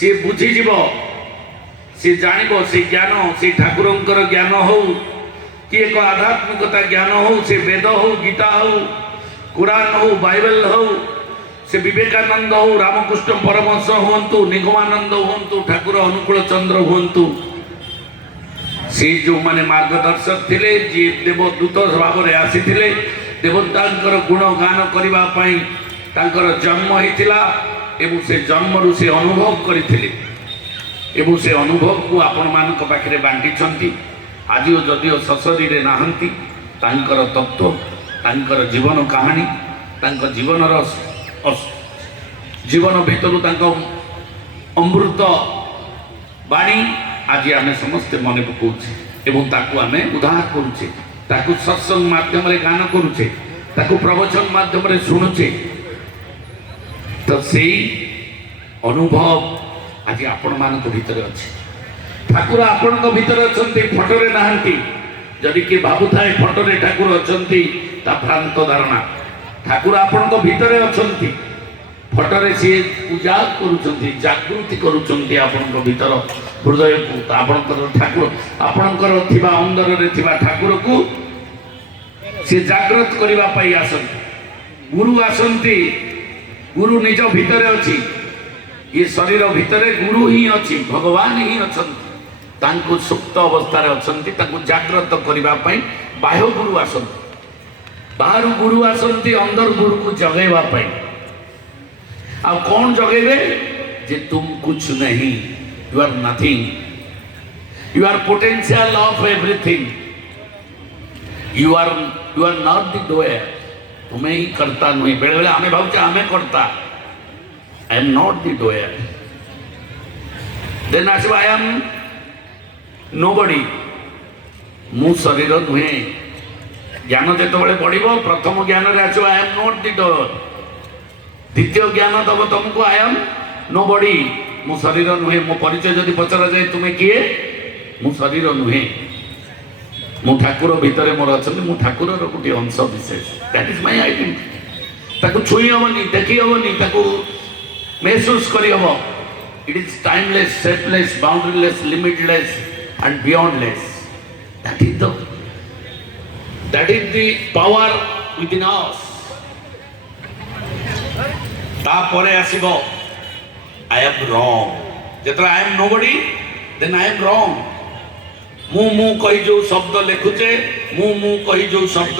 सी बुझीज सी जान से ज्ञान से ठाकुर ज्ञान हो कि एक आध्यात्मिकता ज्ञान हो से वेद हो गीता हो कुरान हो बाइबल हो से विवेकानंद हो रामकृष्ण परमहंस हूँ निगमानंद हूँ ठाकुर अनुकूल चंद्र हूँ से जो माने मार्गदर्शक थिले जी देवदूत भाव में आसी देवतांकर गुण गान करने जन्म होता एवं से जन्म से अनुभव करते एवं से अनुभव को आपण मान पाखे बांटी आज जदिओ सशरीरे नहांती तांकर तत्व तांकर जीवन कहानी तांकर जीवन भितर अमृत बाणी आज आम समस्ते मन पकाऊे एवं ताकू आम उद्धार करुचे ताकू सत्संग माध्यम गान करुचे ताकू प्रवचन माध्यम शुणुचे तो से अनुभव आज आपण मान भीतर अच्छे ठाकुर आपण भीतर अच्छा फटोरे नहांती जदि किए भावु थाए फटोरे ठाकुर अच्छा भ्रांत धारणा ठाकुर आपण भीतर अच्छा फटोरे सी पूजा करुँच जागृति करुँच आपण भीतर हृदय को आपणकर ठाकुर आपणकर अंदर ठाकुर को सी जागृत करने आसती गुरु आसती गुरु निज भितर अच्छी ये शरीर भितर गुरु ही अच्छी भगवान ही अच्छा सुप्त अवस्था अच्छा जागृत करने बाह्य गुरु आसती बाहर गुरु आसती अंदर गुरु को जगेवाई आ कौन जगेबे जे तुम कुछ नहीं you are nothing you are potential of everything you are not the doer तुम्हें ही करता नुहे बेले बेले आमे भावचे आमे करता I am not the doer then आसो आई एम नोबडी मु शरीर नुहे ज्ञान जिते बढ़ प्रथम ज्ञान आसो आई एम नॉट द डूयर द्वितीय ज्ञान दब तुमको आई एम नोबडी मु शरीर नुहे मो परिचय जदि पचरा जाए तुम्हें किए मु शरीर नुहे मु ठाकुर भितर मोर अच्छा मु ठाकुर गोटे अंश विशेष दैट इज माय आइडेंटिटी ताकू छुई हेनी देखी हेनी ताकू महसूस करी hmm it is timeless shapeless boundaryless limitless and beyondless that is the power within us तापरे आसीबो आई एम रॉन्ग जेतरा I am nobody then I am wrong मु कही जो शब्द लिखुचे मु कही जो शब्द